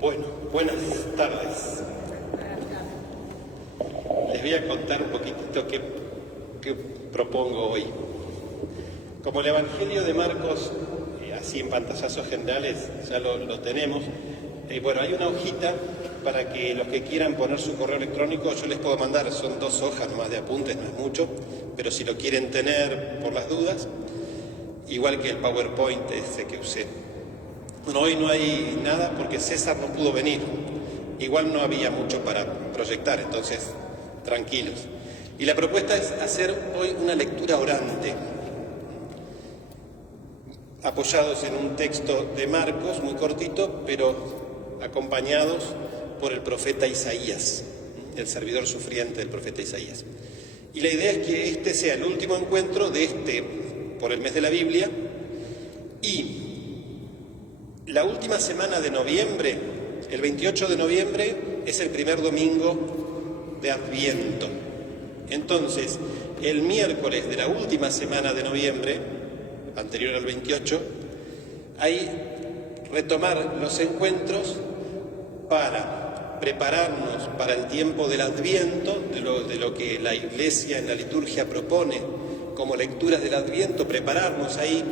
Bueno, buenas tardes. Les voy a contar un poquitito qué propongo hoy. Como el Evangelio de Marcos, así en pantallazos generales, ya lo tenemos. Bueno, hay una hojita para que los que quieran poner su correo electrónico, yo les puedo mandar, son 2 hojas nomás de apuntes, no es mucho, pero si lo quieren tener por las dudas, igual que el PowerPoint ese que usé. Bueno, hoy no hay nada porque César no pudo venir. Igual no había mucho para proyectar, entonces tranquilos. Y la propuesta es hacer hoy una lectura orante, apoyados en un texto de Marcos, muy cortito, pero acompañados por el profeta Isaías, el servidor sufriente del profeta Isaías. Y la idea es que este sea el último encuentro de por el mes de la Biblia, y la última semana de noviembre, el 28 de noviembre, es el primer domingo de Adviento. Entonces, el miércoles de la última semana de noviembre, anterior al 28, hay retomar los encuentros para prepararnos para el tiempo del Adviento, de lo que la Iglesia en la liturgia propone como lecturas del Adviento, prepararnos ahí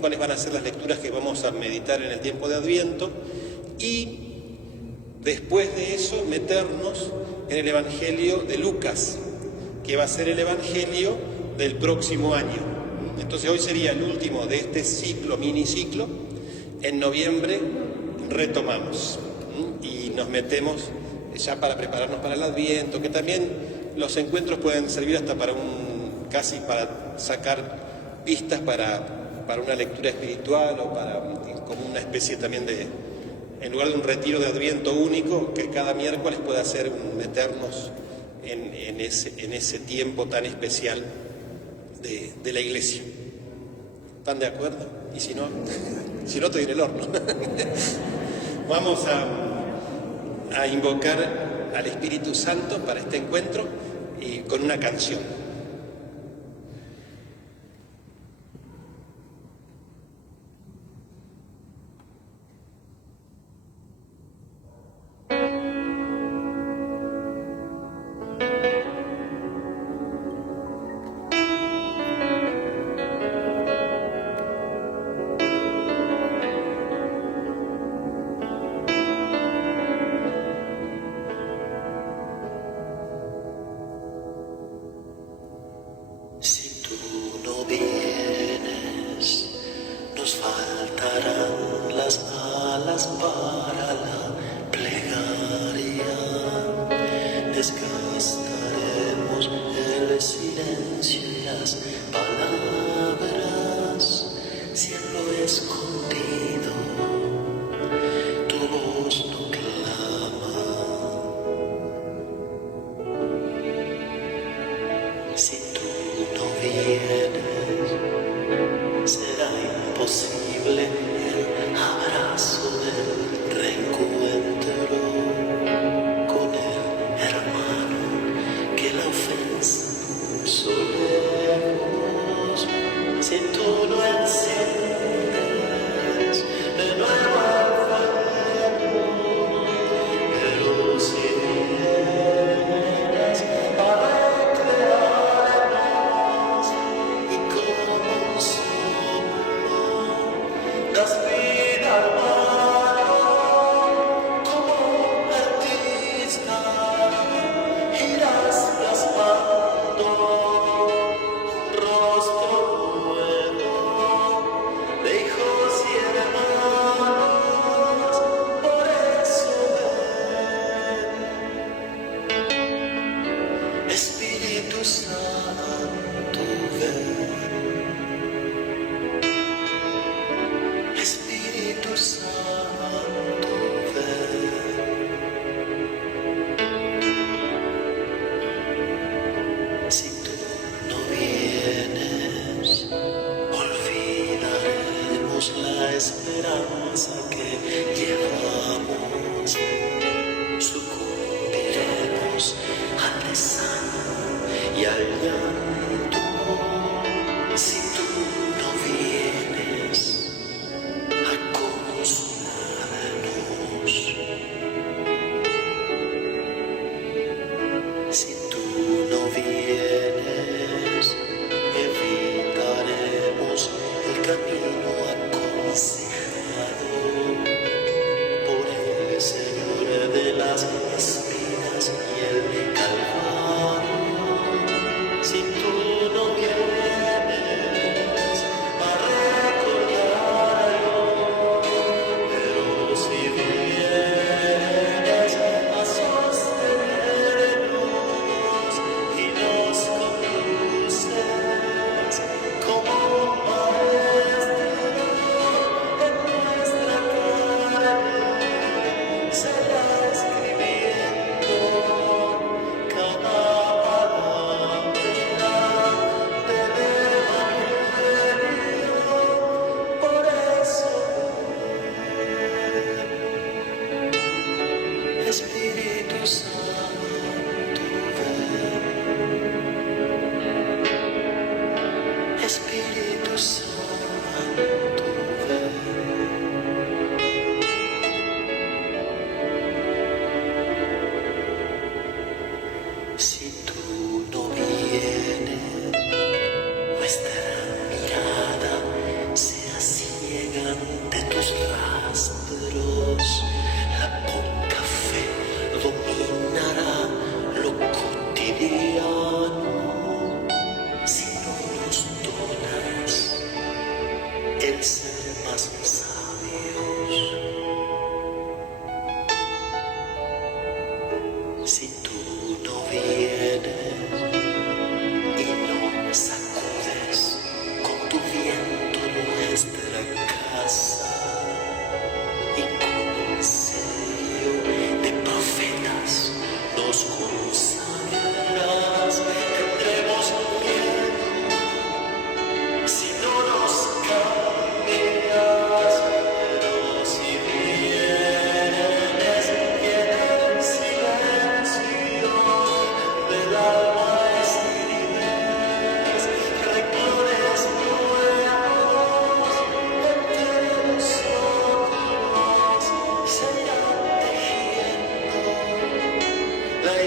cuáles van a ser las lecturas que vamos a meditar en el tiempo de Adviento, y después de eso meternos en el Evangelio de Lucas, que va a ser el Evangelio del próximo año. Entonces hoy sería el último de este ciclo, miniciclo. En noviembre retomamos y nos metemos ya para prepararnos para el Adviento, que también los encuentros pueden servir hasta para casi para sacar pistas para una lectura espiritual o como una especie también de, en lugar de un retiro de Adviento único, que cada miércoles pueda ser meternos en ese tiempo tan especial de la Iglesia. ¿Están de acuerdo? Y si no, estoy en el horno. Vamos a invocar al Espíritu Santo para este encuentro y con una canción. De tus rastros, la poca fe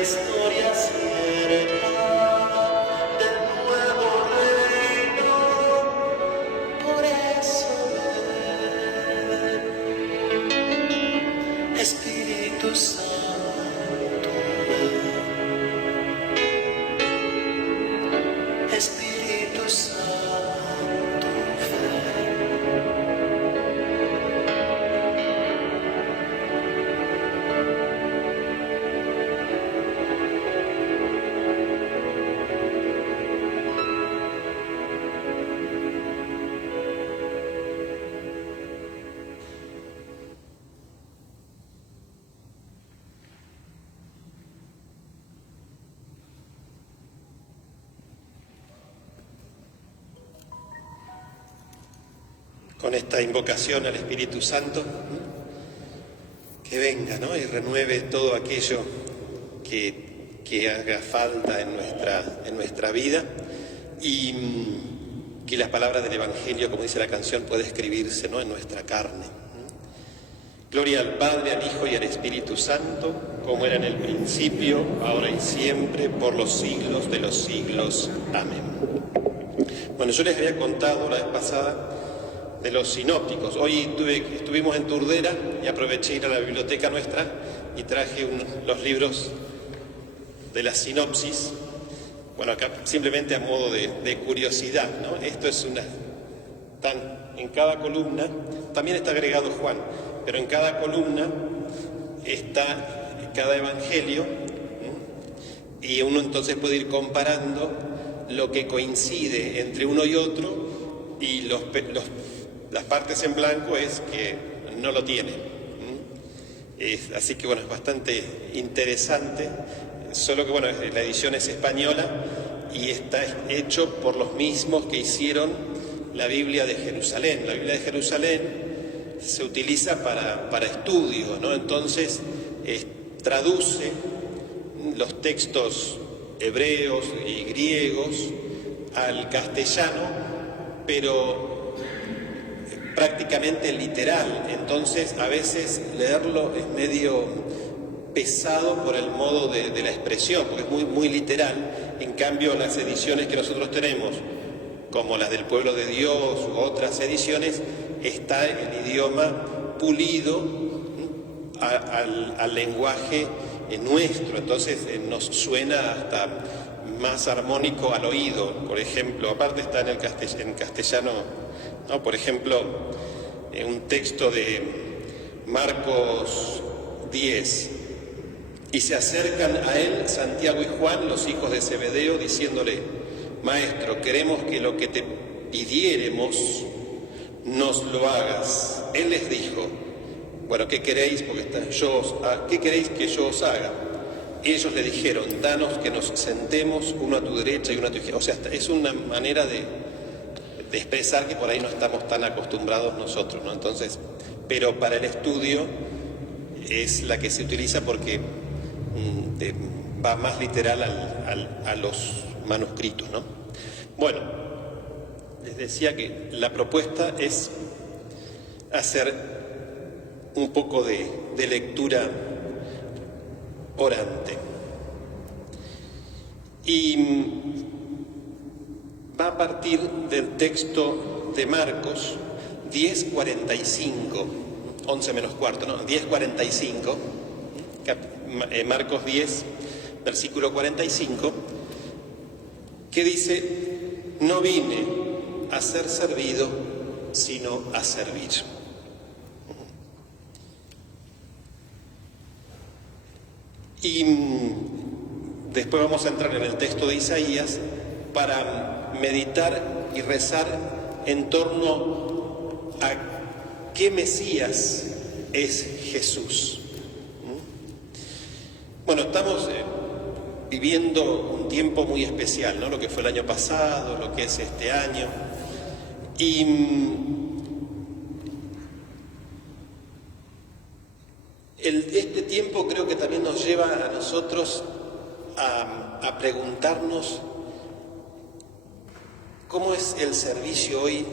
historia cierta del nuevo reino. Por eso ven, Espíritu Santo, ven, Espíritu Santo, ven. Con esta invocación al Espíritu Santo, que venga, ¿no?, y renueve todo aquello que haga falta en nuestra vida, y que las palabras del Evangelio, como dice la canción, pueda escribirse, ¿no?, en nuestra carne. Gloria al Padre, al Hijo y al Espíritu Santo, como era en el principio, ahora y siempre, por los siglos de los siglos. Amén. Bueno, yo les había contado la vez pasada de los sinópticos. Hoy estuvimos en Turdera y aproveché ir a la biblioteca nuestra y traje los libros de la sinopsis. Bueno, acá simplemente a modo de curiosidad, ¿no? Esto es en cada columna, también está agregado Juan, pero en cada columna está cada evangelio, y uno entonces puede ir comparando lo que coincide entre uno y otro, y las partes en blanco es que no lo tiene. Así que bueno, es bastante interesante, solo que bueno, la edición es española y está hecho por los mismos que hicieron la Biblia de Jerusalén. La Biblia de Jerusalén se utiliza para estudio, ¿no? Entonces traduce los textos hebreos y griegos al castellano, pero prácticamente literal. Entonces a veces leerlo es medio pesado por el modo de la expresión, porque es muy, muy literal. En cambio, las ediciones que nosotros tenemos, como las del Pueblo de Dios u otras ediciones, está el idioma pulido al lenguaje nuestro. Entonces nos suena hasta más armónico al oído. Por ejemplo, aparte está en castellano, ¿no? Por ejemplo, un texto de Marcos 10. Y se acercan a él Santiago y Juan, los hijos de Zebedeo, diciéndole: Maestro, queremos que lo que te pidiéremos nos lo hagas. Él les dijo: bueno, ¿qué queréis? Porque ¿qué queréis que yo os haga? Ellos le dijeron: danos que nos sentemos uno a tu derecha y uno a tu izquierda. O sea, es una manera de expresar que por ahí no estamos tan acostumbrados nosotros, ¿no? Entonces, pero para el estudio es la que se utiliza porque va más literal a los manuscritos, ¿no? Bueno, les decía que la propuesta es hacer un poco de lectura orante. Y va a partir del texto de Marcos 10:45, 11 menos cuarto, ¿no? 10:45, Marcos 10, versículo 45, que dice: no vine a ser servido, sino a servir. Y después vamos a entrar en el texto de Isaías para meditar y rezar en torno a qué Mesías es Jesús. Bueno, estamos viviendo un tiempo muy especial, ¿no? Lo que fue el año pasado, lo que es este año. Y este tiempo creo que también nos lleva a nosotros a preguntarnos cómo es el servicio hoy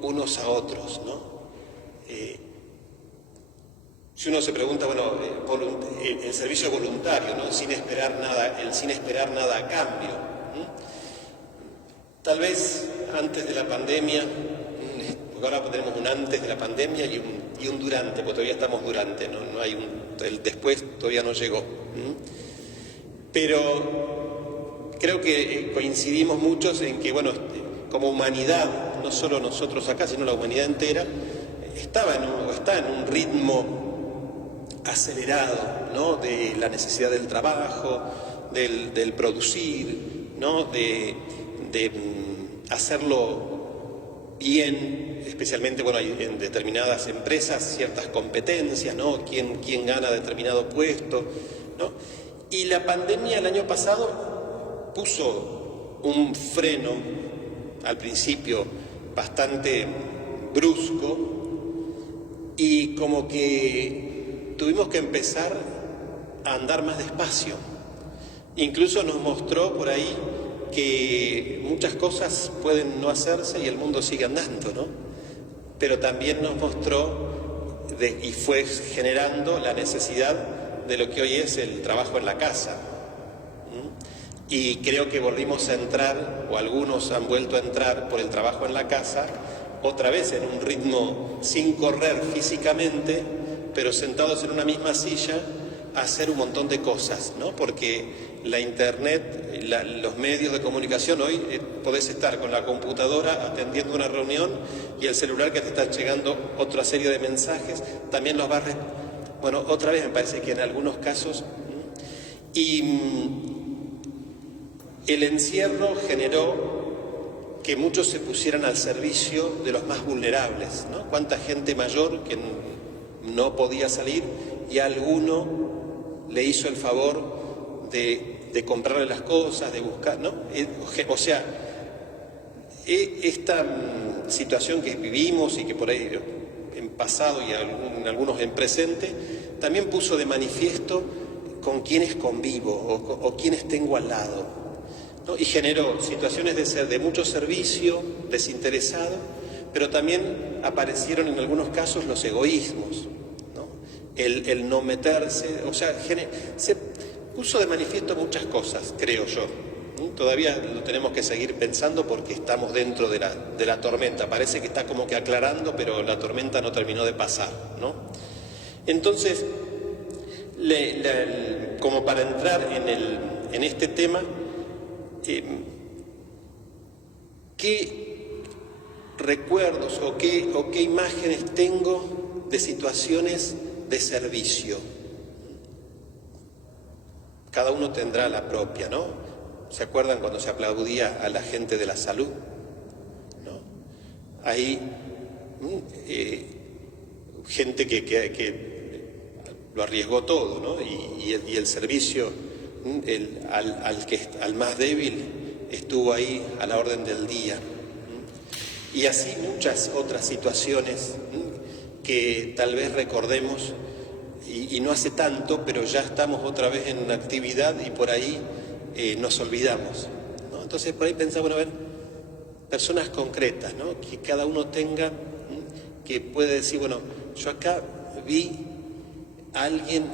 unos a otros, ¿no? Si uno se pregunta, bueno, el servicio voluntario, ¿no? Sin esperar nada a cambio. Tal vez antes de la pandemia, porque ahora tenemos un antes de la pandemia y un durante, porque todavía estamos durante, no hay el después todavía no llegó. Pero creo que coincidimos muchos en que, bueno, como humanidad, no solo nosotros acá, sino la humanidad entera, está en un ritmo acelerado, ¿no? De la necesidad del trabajo, del producir, ¿no? De hacerlo bien, especialmente, bueno, hay en determinadas empresas ciertas competencias, ¿no? ¿Quién gana determinado puesto, ¿no? Y la pandemia el año pasado puso un freno, al principio bastante brusco, y como que tuvimos que empezar a andar más despacio. Incluso nos mostró por ahí que muchas cosas pueden no hacerse y el mundo sigue andando, ¿no? Pero también nos mostró y fue generando la necesidad de lo que hoy es el trabajo en la casa. Y creo que volvimos a entrar, o algunos han vuelto a entrar por el trabajo en la casa, otra vez en un ritmo sin correr físicamente, pero sentados en una misma silla, a hacer un montón de cosas, ¿no? Porque la internet, los medios de comunicación hoy, podés estar con la computadora atendiendo una reunión y el celular que te está llegando otra serie de mensajes, también los va a... Bueno, otra vez me parece que en algunos casos... Y el encierro generó que muchos se pusieran al servicio de los más vulnerables, ¿no? Cuánta gente mayor que no podía salir y a alguno le hizo el favor de comprarle las cosas, de buscar, ¿no? O sea, esta situación que vivimos y que por ahí en pasado y algunos en presente, también puso de manifiesto con quienes convivo o quienes tengo al lado, ¿no? Y generó situaciones de mucho servicio, desinteresado, pero también aparecieron en algunos casos los egoísmos, ¿no? El no meterse, o sea, se puso de manifiesto muchas cosas, creo yo. Todavía lo tenemos que seguir pensando porque estamos dentro de la tormenta. Parece que está como que aclarando, pero la tormenta no terminó de pasar, ¿no? Entonces, como para entrar en este tema, ¿qué recuerdos o qué imágenes tengo de situaciones de servicio? Cada uno tendrá la propia, ¿no? ¿Se acuerdan cuando se aplaudía a la gente de la salud? ¿No? Ahí gente que lo arriesgó todo, ¿no? Y el servicio al más débil estuvo ahí a la orden del día. Y así muchas otras situaciones que tal vez recordemos y no hace tanto, pero ya estamos otra vez en actividad y por ahí nos olvidamos, ¿no? Entonces por ahí pensamos, bueno, a ver, personas concretas, ¿no? Que cada uno tenga, que puede decir, bueno, yo acá vi a alguien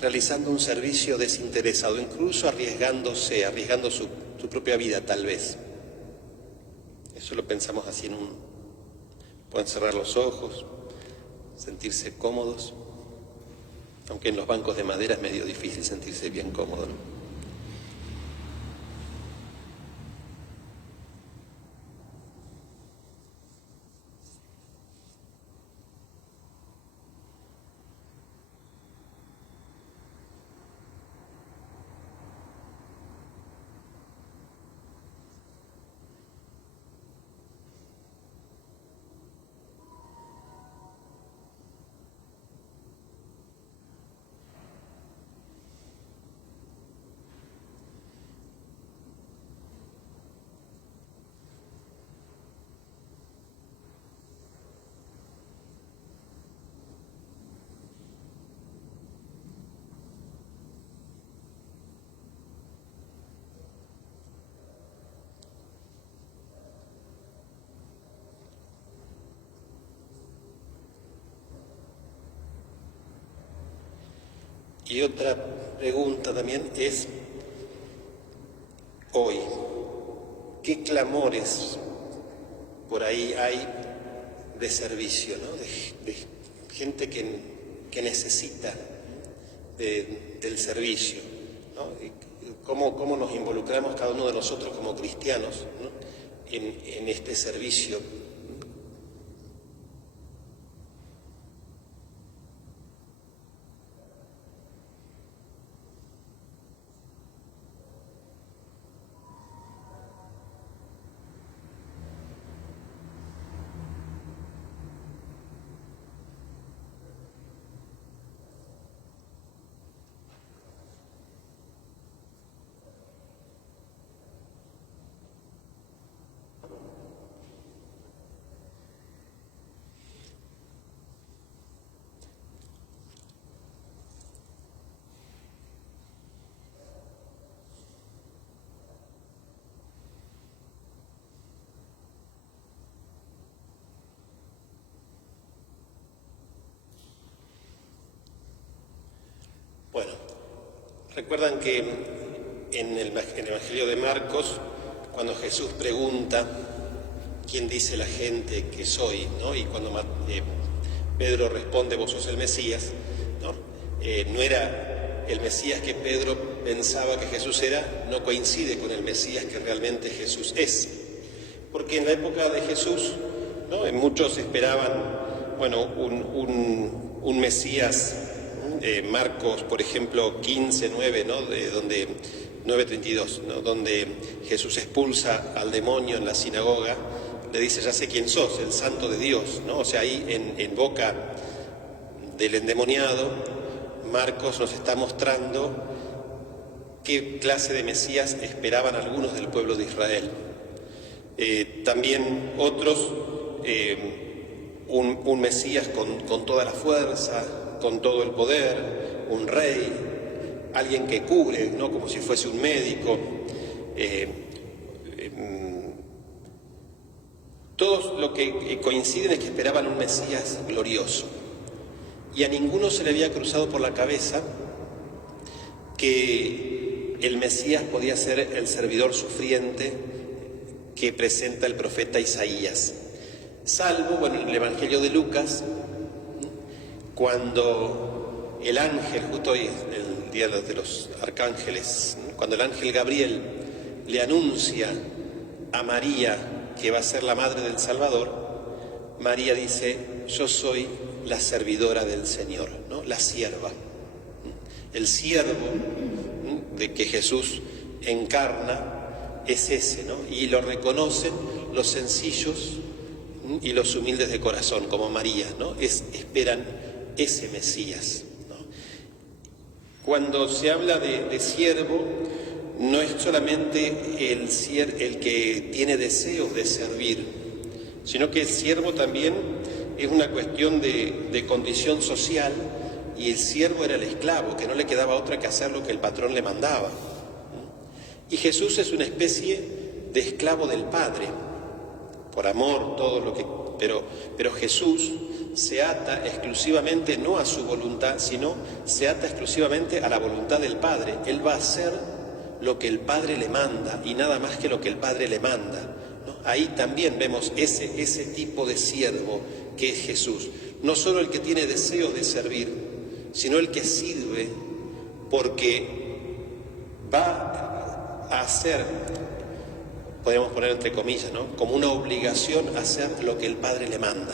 realizando un servicio desinteresado, incluso arriesgando su propia vida tal vez. Eso lo pensamos así pueden cerrar los ojos, sentirse cómodos, aunque en los bancos de madera es medio difícil sentirse bien cómodo, ¿no? Y otra pregunta también es, hoy, ¿qué clamores por ahí hay de servicio, ¿no? de gente que necesita del servicio, ¿no? ¿Cómo nos involucramos cada uno de nosotros como cristianos, ¿no? en este servicio? Bueno, recuerdan que en el Evangelio de Marcos, cuando Jesús pregunta quién dice la gente que soy, ¿no? Y cuando Pedro responde, vos sos el Mesías, ¿no? No era el Mesías que Pedro pensaba que Jesús era, no coincide con el Mesías que realmente Jesús es. Porque en la época de Jesús, ¿no? Muchos esperaban, bueno, un Mesías. Marcos, por ejemplo, 15:9, ¿no? 9:32, ¿no? Donde Jesús expulsa al demonio en la sinagoga, le dice, ya sé quién sos, el santo de Dios, ¿no? O sea, ahí en boca del endemoniado, Marcos nos está mostrando qué clase de Mesías esperaban algunos del pueblo de Israel. También otros, un Mesías con toda la fuerza, con todo el poder, un rey, alguien que cubre, ¿no? Como si fuese un médico. Todos lo que coinciden es que esperaban un Mesías glorioso. Y a ninguno se le había cruzado por la cabeza que el Mesías podía ser el servidor sufriente que presenta el profeta Isaías. Salvo, bueno, en el Evangelio de Lucas, cuando el ángel, justo hoy es el día de los arcángeles, cuando el ángel Gabriel le anuncia a María que va a ser la madre del Salvador, María dice, yo soy la servidora del Señor, ¿no? La sierva. El siervo de que Jesús encarna es ese, ¿no? Y lo reconocen los sencillos y los humildes de corazón, como María, ¿no? Esperan ese Mesías, ¿no? Cuando se habla de siervo, no es solamente el que tiene deseos de servir, sino que el siervo también es una cuestión de condición social, y el siervo era el esclavo, que no le quedaba otra que hacer lo que el patrón le mandaba. Y Jesús es una especie de esclavo del Padre, por amor, todo lo que... Pero Jesús se ata exclusivamente no a su voluntad, sino se ata exclusivamente a la voluntad del Padre. Él va a hacer lo que el Padre le manda y nada más que lo que el Padre le manda, ¿no? Ahí también vemos ese tipo de siervo que es Jesús. No solo el que tiene deseo de servir, sino el que sirve porque va a hacer, podríamos poner entre comillas, ¿no? Como una obligación hacer lo que el Padre le manda.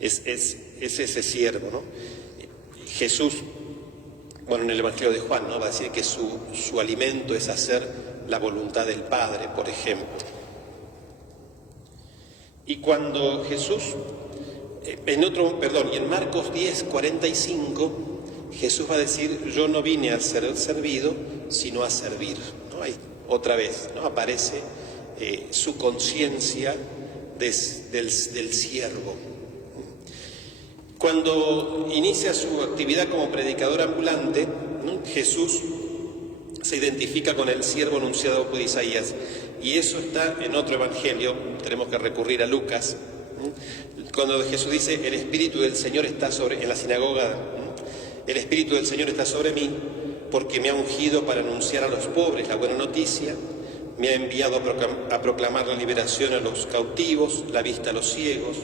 Es ese siervo, ¿no? Jesús, bueno, en el Evangelio de Juan, ¿no? Va a decir que su alimento es hacer la voluntad del Padre, por ejemplo. Y cuando Jesús, y en Marcos 10:45, Jesús va a decir, yo no vine a ser servido, sino a servir, ¿no? Ahí, otra vez, ¿no? Aparece su conciencia del siervo. Cuando inicia su actividad como predicador ambulante, ¿no? Jesús se identifica con el siervo anunciado por Isaías, y eso está en otro evangelio, tenemos que recurrir a Lucas, ¿no? Cuando Jesús dice, el Espíritu del Señor está en la sinagoga, ¿no? El Espíritu del Señor está sobre mí, porque me ha ungido para anunciar a los pobres la buena noticia, me ha enviado a proclamar la liberación a los cautivos, la vista a los ciegos,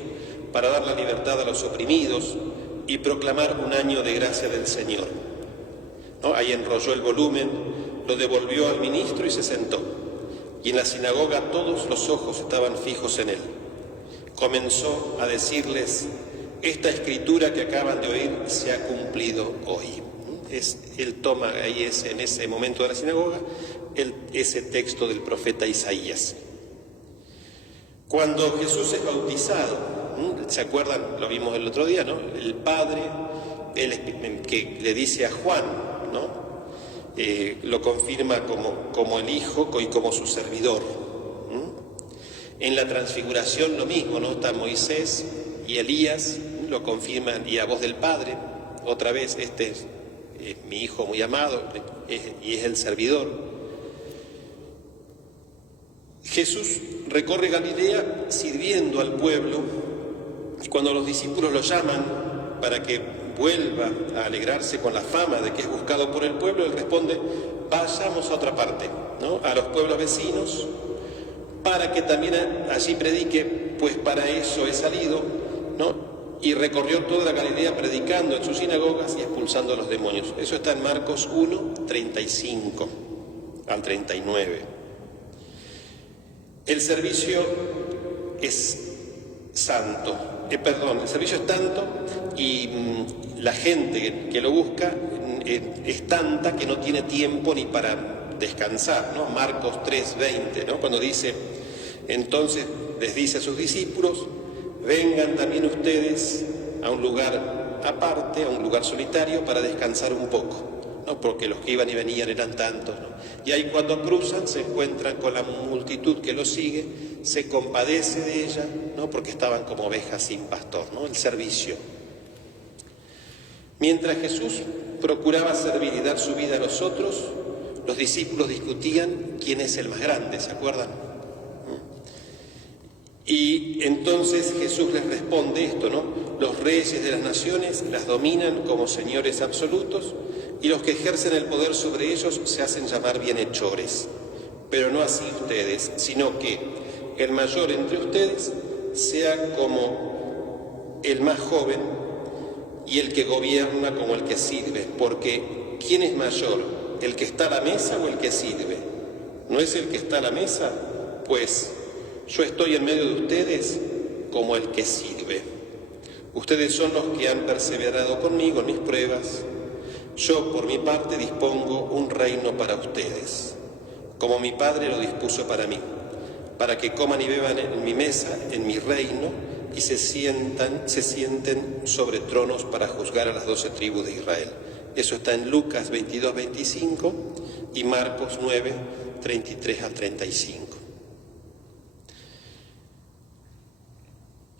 para dar la libertad a los oprimidos y proclamar un año de gracia del Señor. ¿No? Ahí enrolló el volumen, lo devolvió al ministro y se sentó. Y en la sinagoga todos los ojos estaban fijos en él. Comenzó a decirles: esta escritura que acaban de oír se ha cumplido hoy. Él toma ahí en ese momento de la sinagoga ese texto del profeta Isaías. Cuando Jesús es bautizado, ¿se acuerdan? Lo vimos el otro día, ¿no? El Padre, que le dice a Juan, ¿no? Lo confirma como el Hijo y como su servidor. En la transfiguración lo mismo, ¿no? Está Moisés y Elías, lo confirman, y a voz del Padre, otra vez, este es mi Hijo muy amado, y es el servidor. Jesús recorre Galilea sirviendo al pueblo, y cuando los discípulos lo llaman para que vuelva a alegrarse con la fama de que es buscado por el pueblo, él responde: vayamos a otra parte, ¿no? A los pueblos vecinos, para que también allí predique, pues para eso he salido, ¿no? Y recorrió toda la Galilea predicando en sus sinagogas y expulsando a los demonios. Eso está en Marcos 1, 35 al 39. El servicio es santo, el servicio es tanto y la gente que lo busca es tanta que no tiene tiempo ni para descansar, ¿no? Marcos 3:20, ¿no? Cuando dice, entonces les dice a sus discípulos: vengan también ustedes a un lugar aparte, a un lugar solitario, para descansar un poco, ¿no? Porque los que iban y venían eran tantos, ¿no? Y ahí cuando cruzan se encuentran con la multitud que los sigue, se compadece de ella, ¿no? Porque estaban como ovejas sin pastor, ¿no? El servicio. Mientras Jesús procuraba servir y dar su vida a los otros, los discípulos discutían quién es el más grande, ¿se acuerdan? Y entonces Jesús les responde esto, ¿no? Los reyes de las naciones las dominan como señores absolutos, y los que ejercen el poder sobre ellos se hacen llamar bienhechores. Pero no así ustedes, sino que el mayor entre ustedes sea como el más joven, y el que gobierna como el que sirve. Porque ¿quién es mayor? ¿El que está a la mesa o el que sirve? ¿No es el que está a la mesa? Pues yo estoy en medio de ustedes como el que sirve. Ustedes son los que han perseverado conmigo en mis pruebas. Yo, por mi parte, dispongo un reino para ustedes, como mi Padre lo dispuso para mí, para que coman y beban en mi mesa, en mi reino, y se sienten sobre tronos para juzgar a las 12 tribus de Israel. Eso está en Lucas 22:25 y Marcos 9, 33 al 35.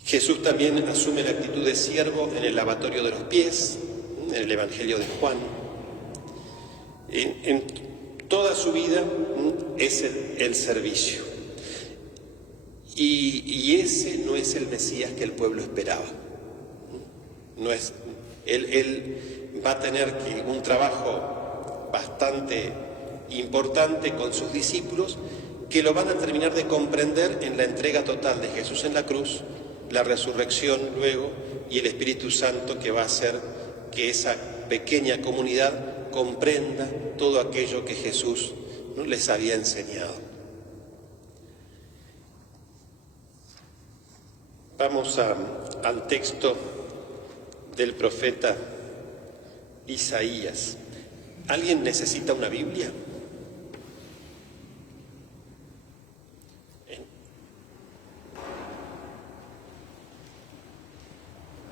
Jesús también asume la actitud de siervo en el lavatorio de los pies, en el Evangelio de Juan. En toda su vida es el servicio. Y ese no es el Mesías que el pueblo esperaba. No es, él va a tener un trabajo bastante importante con sus discípulos, que lo van a terminar de comprender en la entrega total de Jesús en la cruz, la resurrección luego y el Espíritu Santo, que va a hacer que esa pequeña comunidad comprenda todo aquello que Jesús, ¿no?, les había enseñado. Vamos al texto del profeta Isaías. ¿Alguien necesita una Biblia?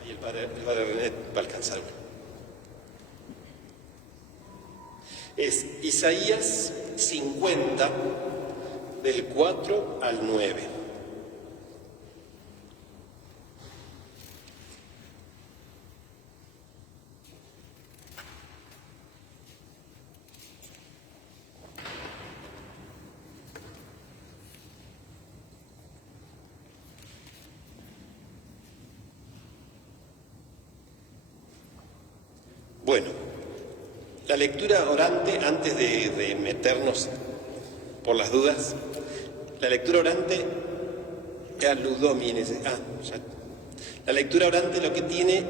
Ahí el padre René va a alcanzar. Es Isaías 50, del 4 al 9. Bueno, la lectura orante, antes de meternos por las dudas, la lectura orante la lectura orante lo que tiene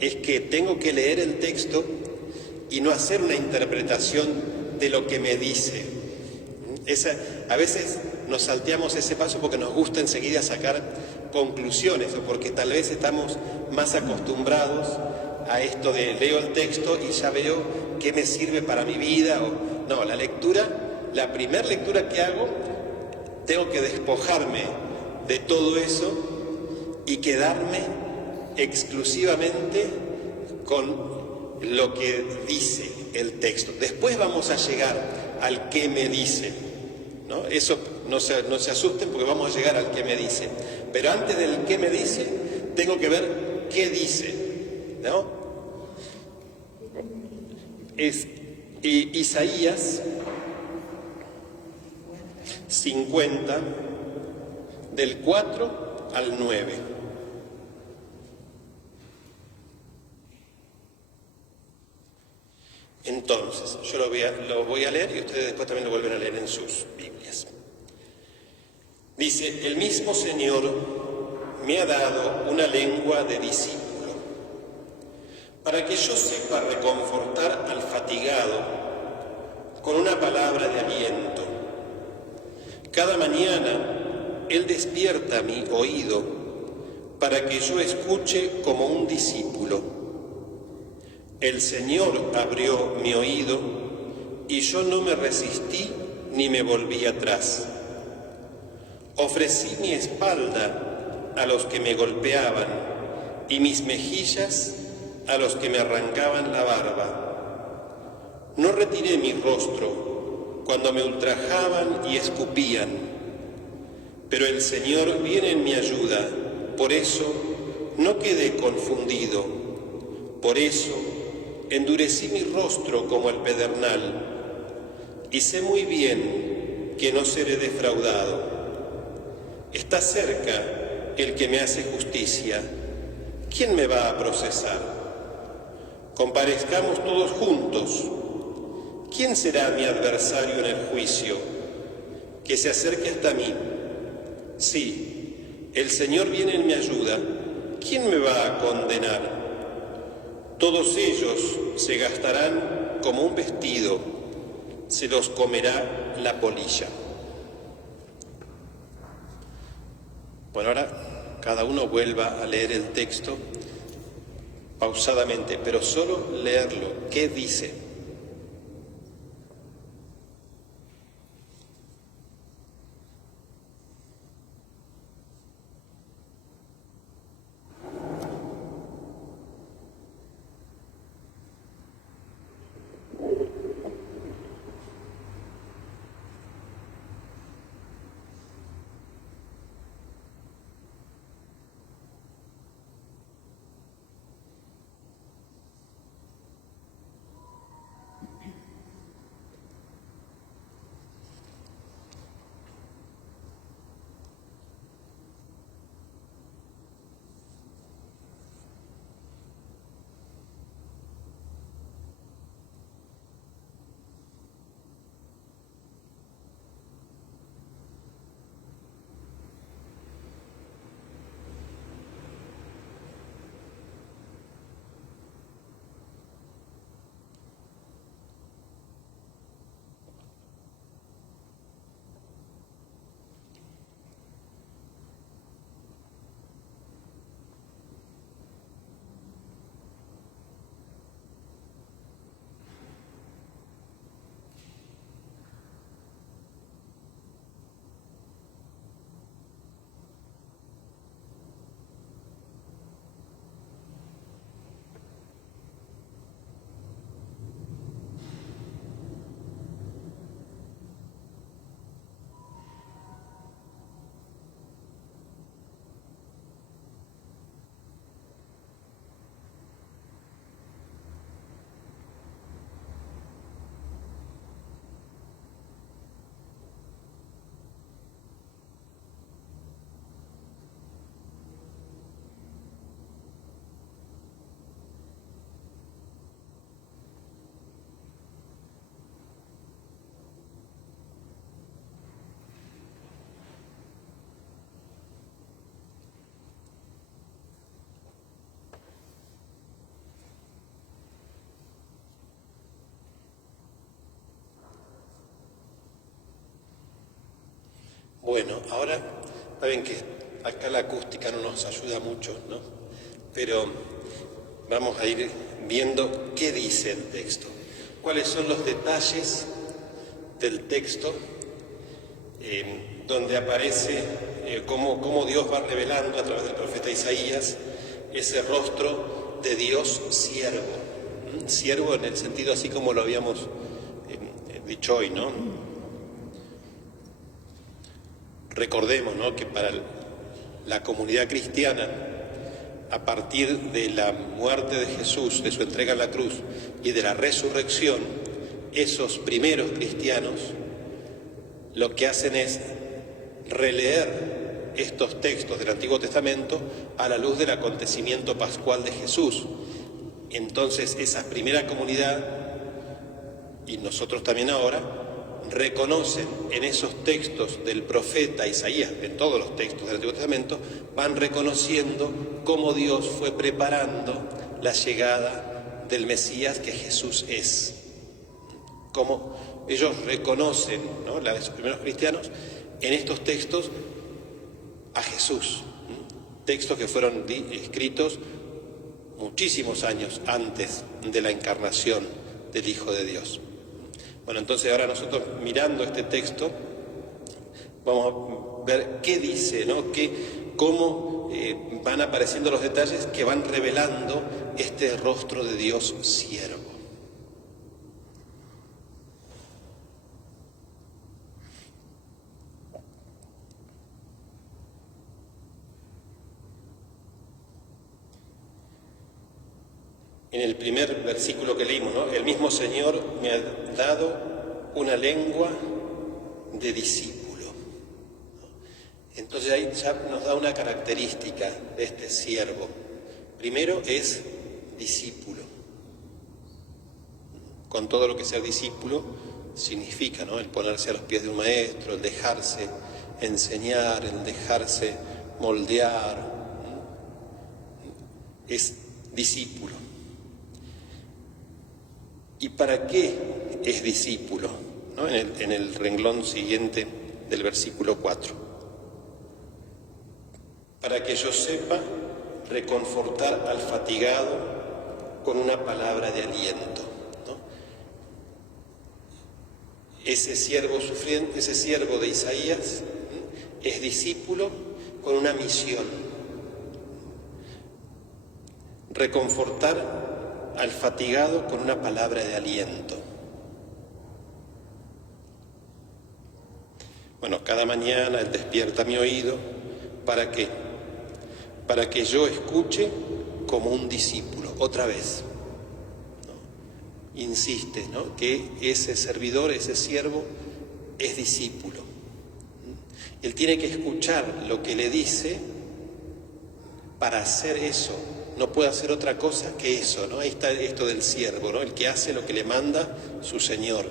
es que tengo que leer el texto y no hacer una interpretación de lo que me dice. A veces nos salteamos ese paso porque nos gusta enseguida sacar conclusiones o porque tal vez estamos más acostumbrados a esto de leo el texto y ya veo qué me sirve para mi vida. No, la primera lectura que hago, tengo que despojarme de todo eso y quedarme exclusivamente con lo que dice el texto. Después vamos a llegar al qué me dice, ¿no? Eso no se asusten porque vamos a llegar al qué me dice. Pero antes del qué me dice, tengo que ver qué dice, ¿no? Es Isaías 50, del 4 al 9. Entonces, yo lo voy a leer y ustedes después también lo vuelven a leer en sus Biblias. Dice: el mismo Señor me ha dado una lengua de discípulo, para que yo sepa reconfortar al fatigado con una palabra de aliento. Cada mañana Él despierta mi oído para que yo escuche como un discípulo. El Señor abrió mi oído y yo no me resistí ni me volví atrás. Ofrecí mi espalda a los que me golpeaban y mis mejillas a los que me arrancaban la barba. No retiré mi rostro cuando me ultrajaban y escupían, pero el Señor viene en mi ayuda, por eso no quedé confundido, por eso endurecí mi rostro como el pedernal, y sé muy bien que no seré defraudado. Está cerca el que me hace justicia. ¿Quién me va a procesar? Comparezcamos todos juntos. ¿Quién será mi adversario en el juicio? Que se acerque hasta mí. Sí, el Señor viene en mi ayuda. ¿Quién me va a condenar? Todos ellos se gastarán como un vestido, se los comerá la polilla. Bueno, ahora cada uno vuelva a leer el texto pausadamente, pero solo leerlo. ¿Qué dice? Bueno, ahora, saben que acá la acústica no nos ayuda mucho, ¿no? Pero vamos a ir viendo qué dice el texto, cuáles son los detalles del texto donde aparece cómo Dios va revelando a través del profeta Isaías ese rostro de Dios siervo. Siervo en el sentido así como lo habíamos dicho hoy, ¿no? Recordemos, ¿no?, que para la comunidad cristiana, a partir de la muerte de Jesús, de su entrega en la cruz y de la resurrección, esos primeros cristianos lo que hacen es releer estos textos del Antiguo Testamento a la luz del acontecimiento pascual de Jesús. Entonces esa primera comunidad, y nosotros también ahora, reconocen en esos textos del profeta Isaías, en todos los textos del Antiguo Testamento, van reconociendo cómo Dios fue preparando la llegada del Mesías que Jesús es. Cómo ellos reconocen, ¿no?, los primeros cristianos, en estos textos a Jesús. Textos que fueron escritos muchísimos años antes de la encarnación del Hijo de Dios. Bueno, entonces ahora nosotros, mirando este texto, vamos a ver qué dice, ¿no?, cómo van apareciendo los detalles que van revelando este rostro de Dios siervo. En el primer versículo que leímos, ¿no?, el mismo Señor me ha dado una lengua de discípulo. Entonces ahí ya nos da una característica de este siervo. Primero es discípulo. Con todo lo que ser discípulo significa, ¿no?, el ponerse a los pies de un maestro, el dejarse enseñar, el dejarse moldear. Es discípulo. ¿Y para qué es discípulo? ¿No? En el renglón siguiente del versículo 4. Para que yo sepa reconfortar al fatigado con una palabra de aliento, ¿no? Ese siervo sufriente, ese siervo de Isaías, es discípulo con una misión: reconfortar al fatigado con una palabra de aliento. Bueno, cada mañana Él despierta mi oído. ¿Para qué? Para que yo escuche como un discípulo. Otra vez, ¿no?, insiste, ¿no?, que ese servidor, ese siervo, es discípulo. Él tiene que escuchar lo que le dice para hacer eso. No puede hacer otra cosa que eso, ¿no? Ahí está esto del siervo, ¿no?, el que hace lo que le manda su Señor.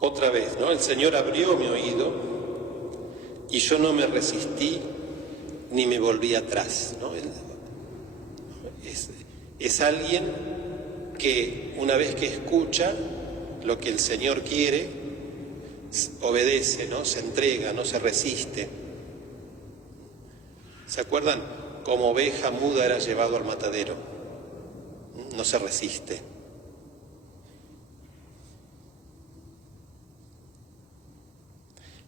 Otra vez, ¿no?, el Señor abrió mi oído y yo no me resistí ni me volví atrás, ¿no? Es alguien que una vez que escucha lo que el Señor quiere, obedece, ¿no?, se entrega, no se resiste. ¿Se acuerdan? Como oveja muda era llevado al matadero. No se resiste.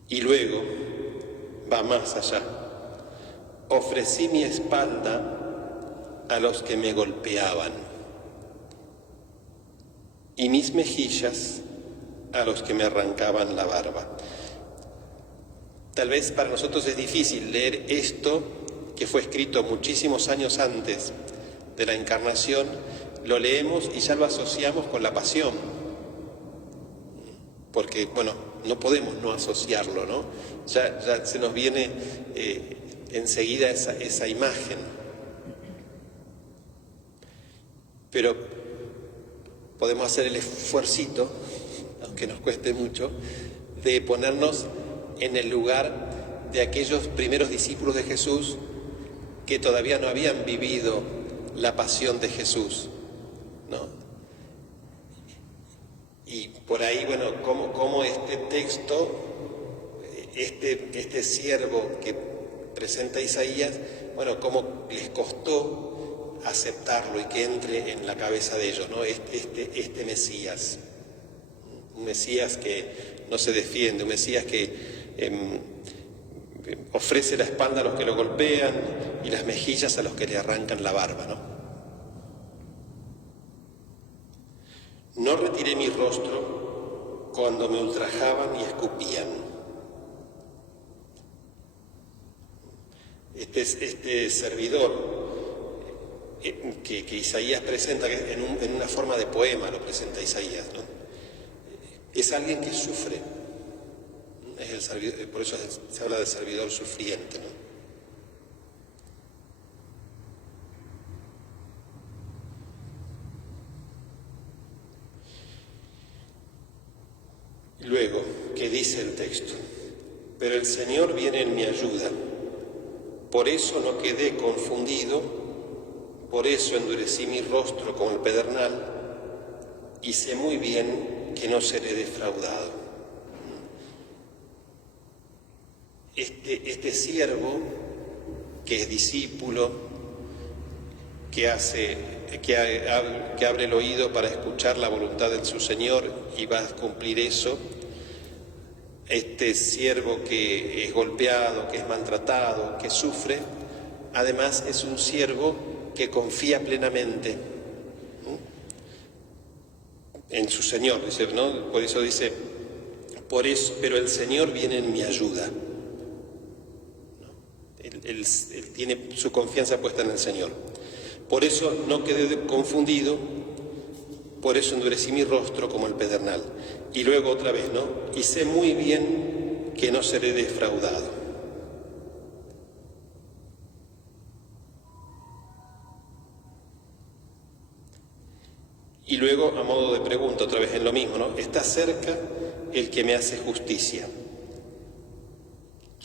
Y luego va más allá. Ofrecí mi espalda a los que me golpeaban y mis mejillas a los que me arrancaban la barba. Tal vez para nosotros es difícil leer esto, que fue escrito muchísimos años antes de la encarnación. Lo leemos y ya lo asociamos con la pasión, porque, bueno, no podemos no asociarlo, ¿no? Ya se nos viene enseguida esa imagen. Pero podemos hacer el esfuercito, aunque nos cueste mucho, de ponernos en el lugar de aquellos primeros discípulos de Jesús que todavía no habían vivido la pasión de Jesús, ¿no? Y por ahí, bueno, cómo este texto, este siervo que presenta Isaías, bueno, cómo les costó aceptarlo y que entre en la cabeza de ellos, ¿no? Este Mesías, un Mesías que no se defiende, un Mesías que ofrece la espalda a los que lo golpean y las mejillas a los que le arrancan la barba, ¿no? No retiré mi rostro cuando me ultrajaban y escupían. Este servidor que Isaías presenta, que en una forma de poema lo presenta Isaías, ¿no? Es alguien que sufre. Es el servidor, por eso se habla de servidor sufriente, ¿no? Luego, ¿qué dice el texto? Pero el Señor viene en mi ayuda, por eso no quedé confundido, por eso endurecí mi rostro como el pedernal, y sé muy bien que no seré defraudado. Este siervo, que es discípulo, que abre el oído para escuchar la voluntad de su Señor y va a cumplir eso, este siervo que es golpeado, que es maltratado, que sufre, además es un siervo que confía plenamente en su Señor, dice, ¿no? Por eso dice, pero el Señor viene en mi ayuda. Él tiene su confianza puesta en el Señor. Por eso no quedé confundido, por eso endurecí mi rostro como el pedernal. Y luego otra vez, ¿no? Y sé muy bien que no seré defraudado. Y luego, a modo de pregunta, otra vez en lo mismo, ¿no? Está cerca el que me hace justicia.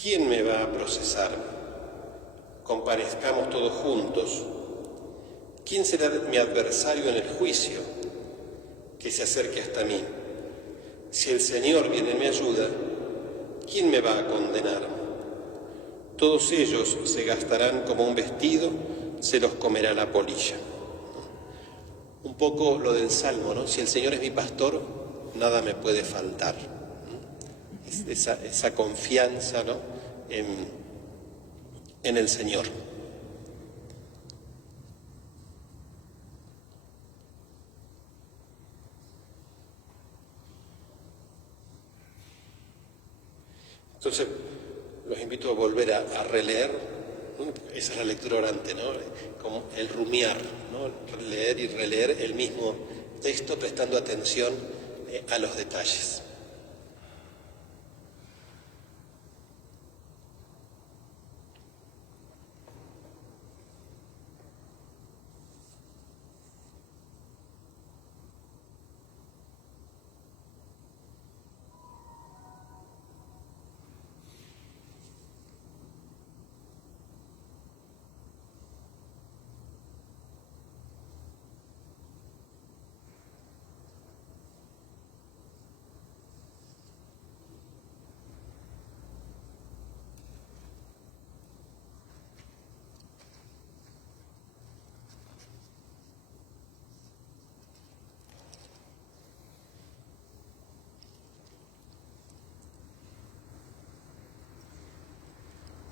¿Quién me va a procesar? Comparezcamos todos juntos. ¿Quién será mi adversario en el juicio? Que se acerque hasta mí. Si el Señor viene en mi ayuda, ¿quién me va a condenar? Todos ellos se gastarán como un vestido, se los comerá la polilla. Un poco lo del Salmo, ¿no? Si el Señor es mi pastor, nada me puede faltar. Esa confianza, ¿no? en el Señor. Entonces, los invito a volver a releer, ¿no? Esa es la lectura orante, ¿no? Como el rumiar, ¿no? Leer y releer el mismo texto prestando atención a los detalles.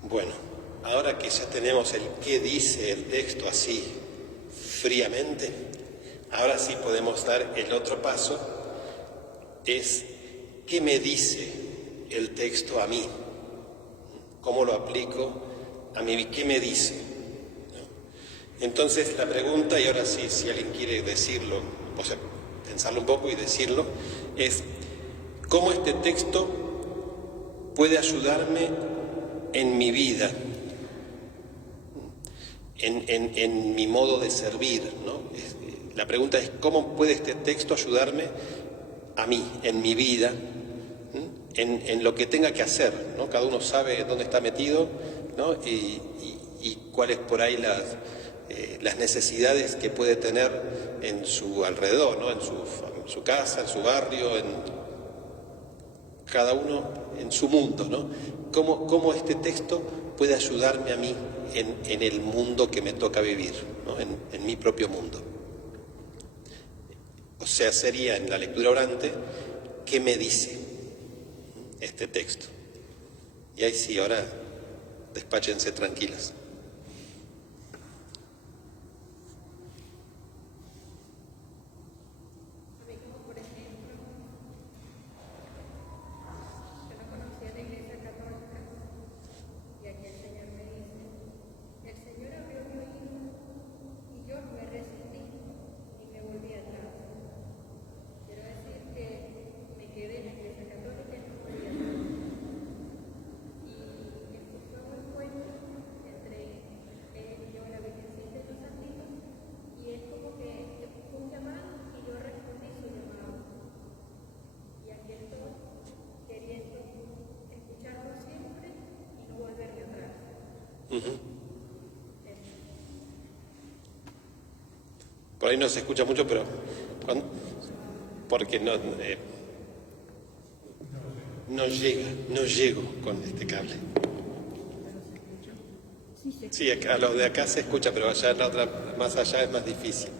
Bueno, ahora que ya tenemos el qué dice el texto así fríamente, ahora sí podemos dar el otro paso, es qué me dice el texto a mí, cómo lo aplico a mí, qué me dice. Entonces la pregunta, y ahora sí, si alguien quiere decirlo, o sea, pensarlo un poco y decirlo, es cómo este texto puede ayudarme en mi vida, en mi modo de servir, ¿no? La pregunta es cómo puede este texto ayudarme a mí, en mi vida, en lo que tenga que hacer, ¿no? Cada uno sabe dónde está metido, ¿no? Y cuáles por ahí las necesidades que puede tener en su alrededor, ¿no? En su casa, en su barrio, en cada uno en su mundo, ¿no? Cómo este texto puede ayudarme a mí en el mundo que me toca vivir, ¿no? En mi propio mundo. O sea, sería en la lectura orante, ¿qué me dice este texto? Y ahí sí, ahora despáchense tranquilas. Por ahí no se escucha mucho, pero porque no llego con este cable. Sí, a lo de acá se escucha, pero allá en la otra, más allá es más difícil.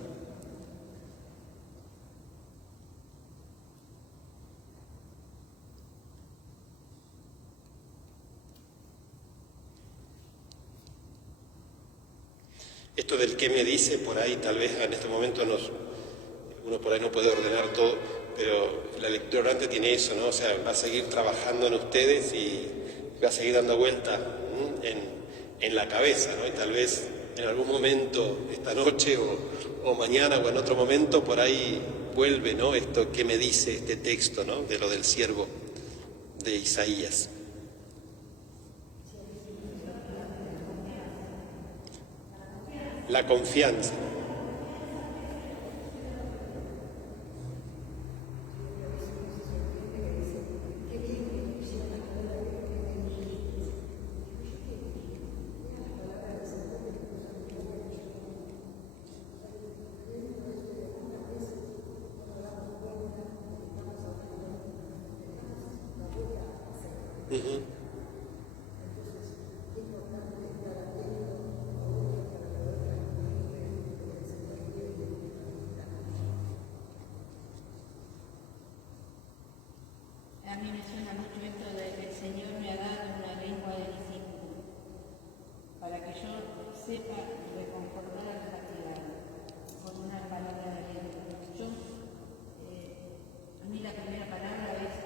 Esto del qué me dice, por ahí tal vez en este momento uno por ahí no puede ordenar todo, pero la lectura orante tiene eso, ¿no? O sea, va a seguir trabajando en ustedes y va a seguir dando vuelta en la cabeza, ¿no? Y tal vez en algún momento, esta noche o mañana o en otro momento, por ahí vuelve, ¿no? Esto que me dice este texto, ¿no? De lo del siervo de Isaías. La confianza. A mí me suena mucho esto de que el Señor me ha dado una lengua de discípulo, para que yo sepa reconfortar al fatigado con una palabra de aliento. A mí la primera palabra es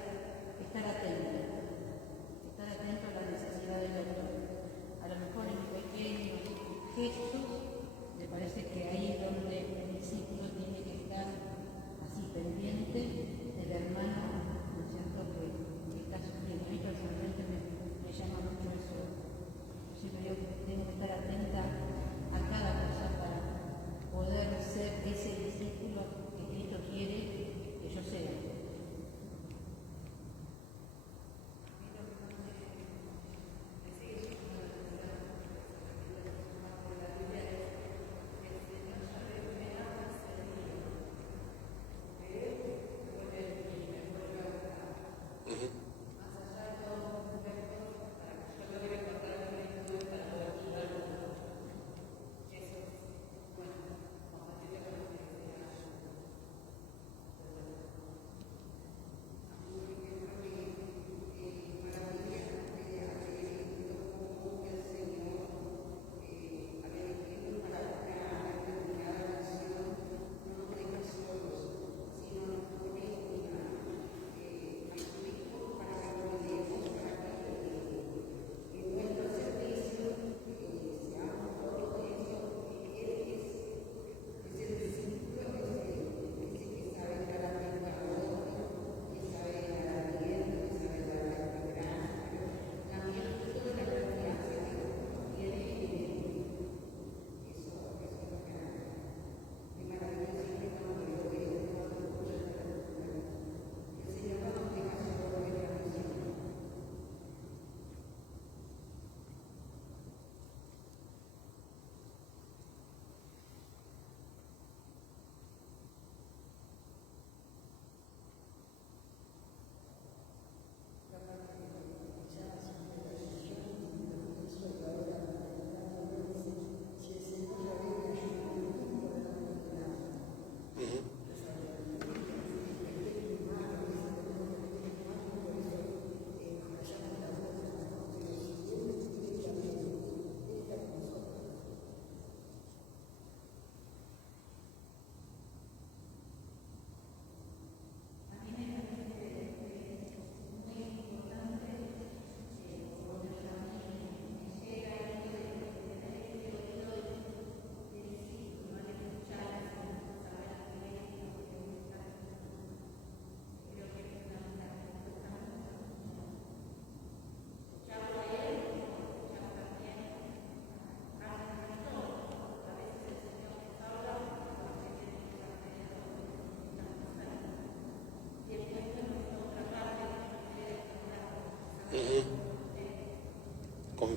estar atento a la necesidad del otro. A lo mejor en pequeños gestos, me parece que ahí es donde el discípulo tiene que estar así pendiente del hermano, ¿no es cierto?, que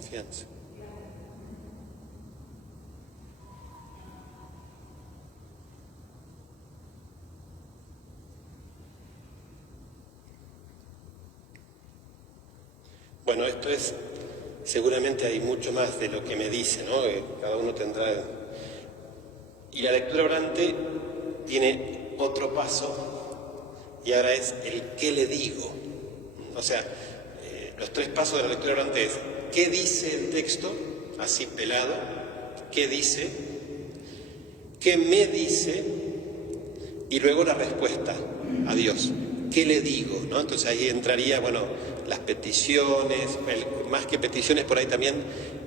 confianza. Bueno, esto es, seguramente hay mucho más de lo que me dice, ¿no? Cada uno tendrá... Y la lectura orante tiene otro paso, y ahora es el qué le digo. O sea, los 3 pasos de la lectura orante es qué dice el texto, así pelado, qué dice, qué me dice, y luego la respuesta a Dios. ¿Qué le digo? ¿No? Entonces ahí entraría, bueno, las peticiones, más que peticiones por ahí también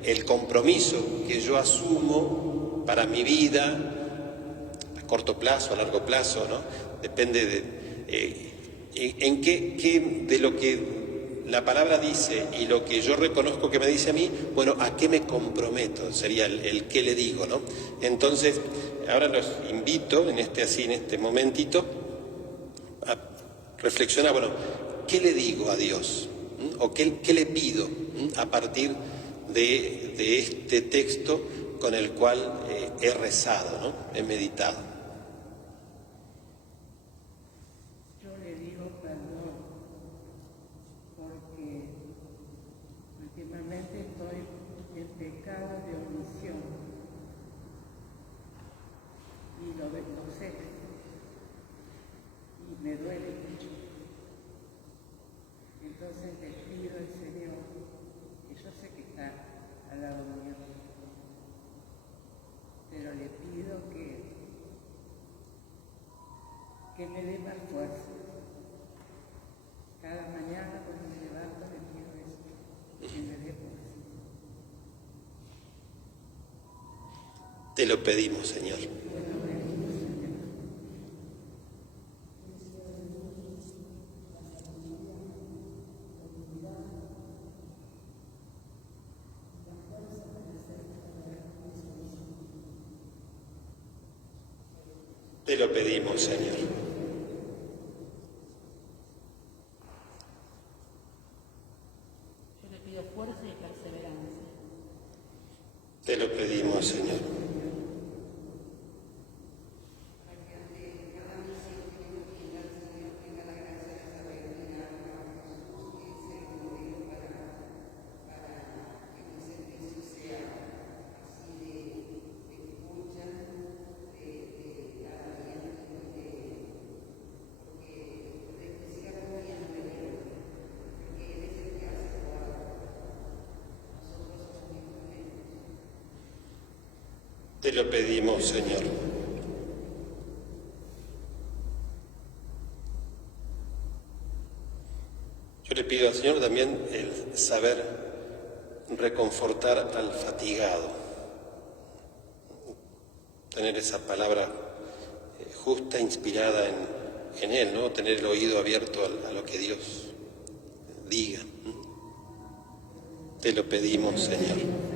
el compromiso que yo asumo para mi vida, a corto plazo, a largo plazo, ¿no? Depende de en qué de lo que la palabra dice y lo que yo reconozco que me dice a mí, bueno, ¿a qué me comprometo? Sería el qué le digo, ¿no? Entonces, ahora los invito en este momentito a reflexionar, bueno, ¿qué le digo a Dios? ¿O qué le pido a partir de este texto con el cual he rezado, ¿no? He meditado? Yo le digo perdón, porque últimamente estoy en pecado de omisión y lo sé y me duele mucho. Entonces le pido al Señor, que yo sé que está al lado mío, pero le pido que me dé más fuerza. Cada mañana cuando me levanto le pido eso, que me dé fuerza. Te lo pedimos, Señor. Te lo pedimos, Señor. Yo le pido fuerza y perseverancia. Te lo pedimos, Señor. Te lo pedimos, Señor. Yo le pido al Señor también el saber reconfortar al fatigado, tener esa palabra justa, inspirada en Él, ¿no? Tener el oído abierto a lo que Dios diga. Te lo pedimos, Señor.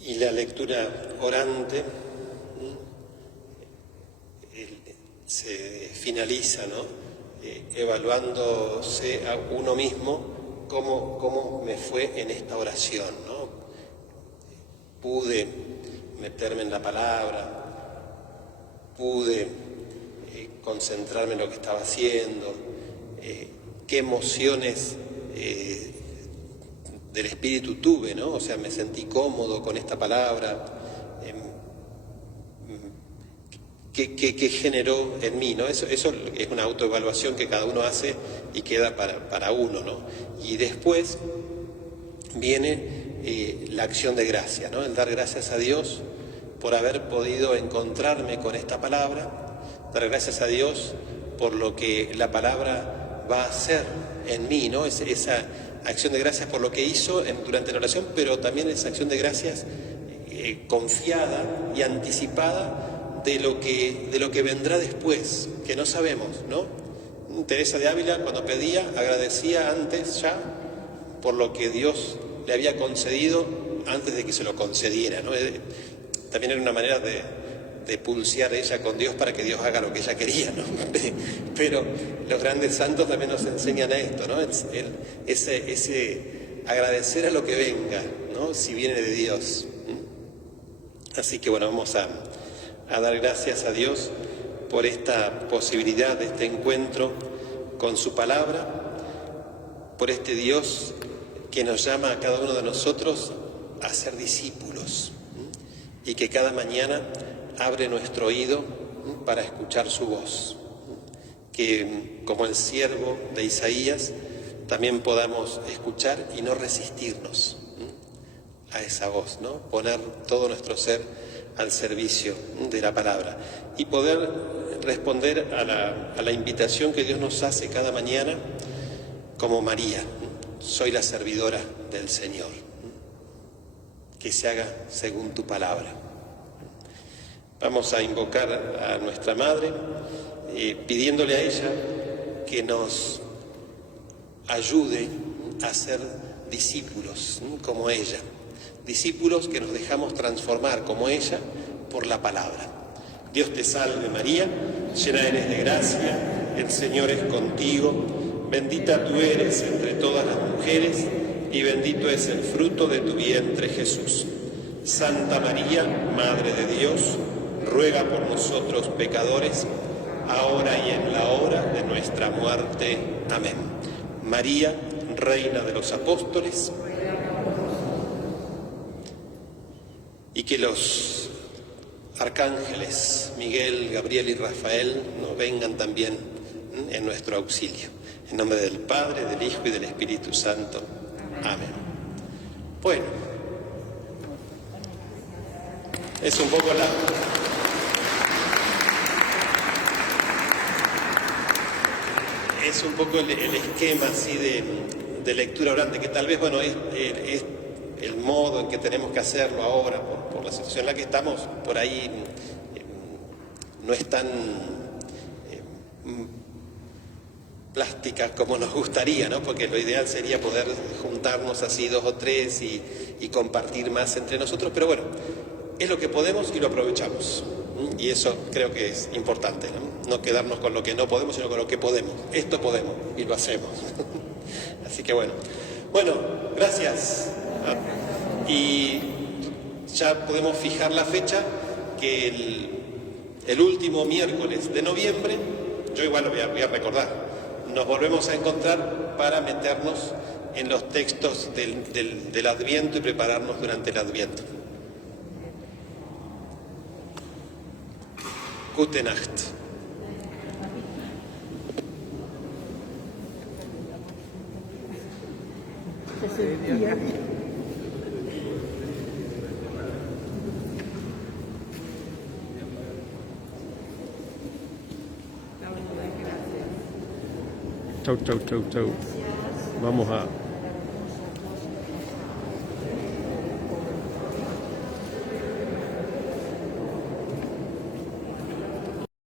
Y la lectura orante se finaliza, ¿no? Evaluándose a uno mismo cómo me fue en esta oración, ¿no? Pude meterme en la palabra, pude concentrarme en lo que estaba haciendo, qué emociones del espíritu tuve, ¿no? O sea, me sentí cómodo con esta palabra, qué generó en mí, ¿no? Eso es una autoevaluación que cada uno hace y queda para uno, ¿no? Y después viene la acción de gracia, ¿no? El dar gracias a Dios por haber podido encontrarme con esta palabra, dar gracias a Dios por lo que la palabra va a hacer en mí, ¿no? Esa acción de gracias por lo que hizo durante la oración, pero también esa acción de gracias confiada y anticipada de lo que vendrá después, que no sabemos, ¿no? Teresa de Ávila, cuando pedía, agradecía antes ya por lo que Dios le había concedido antes de que se lo concediera, ¿no? También era una manera de pulsear ella con Dios para que Dios haga lo que ella quería, ¿no? Pero los grandes santos también nos enseñan a esto, ¿no? Ese agradecer a lo que venga, ¿no? Si viene de Dios. Así que bueno, vamos a dar gracias a Dios por esta posibilidad de este encuentro con su palabra, por este Dios que nos llama a cada uno de nosotros a ser discípulos y que cada mañana abre nuestro oído para escuchar su voz. Que como el siervo de Isaías también podamos escuchar y no resistirnos a esa voz, ¿no? Poner todo nuestro ser al servicio de la palabra y poder responder a la invitación que Dios nos hace cada mañana como María: soy la servidora del Señor, que se haga según tu palabra. Vamos a invocar a nuestra Madre, pidiéndole a ella que nos ayude a ser discípulos como ella, discípulos que nos dejamos transformar como ella por la palabra. Dios te salve María, llena eres de gracia, el Señor es contigo, bendita tú eres entre todas las mujeres y bendito es el fruto de tu vientre Jesús. Santa María, Madre de Dios, ruega por nosotros pecadores, ahora y en la hora de nuestra muerte. Amén. María, Reina de los Apóstoles, y que los arcángeles Miguel, Gabriel y Rafael nos vengan también en nuestro auxilio. En nombre del Padre, del Hijo y del Espíritu Santo. Amén. Bueno, es un poco el esquema así de lectura orante, que tal vez, bueno, es el modo en que tenemos que hacerlo ahora, por la situación en la que estamos, por ahí no es tan plástica como nos gustaría, ¿no? Porque lo ideal sería poder juntarnos así 2 o 3 y compartir más entre nosotros, pero bueno, es lo que podemos y lo aprovechamos. Y eso creo que es importante, ¿no? No quedarnos con lo que no podemos, sino con lo que podemos. Esto podemos y lo hacemos. Así que bueno, gracias. Y ya podemos fijar la fecha, que el último miércoles de noviembre, yo igual lo voy a recordar, nos volvemos a encontrar para meternos en los textos del Adviento y prepararnos durante el Adviento. Gute Nacht. Chau. Vamos a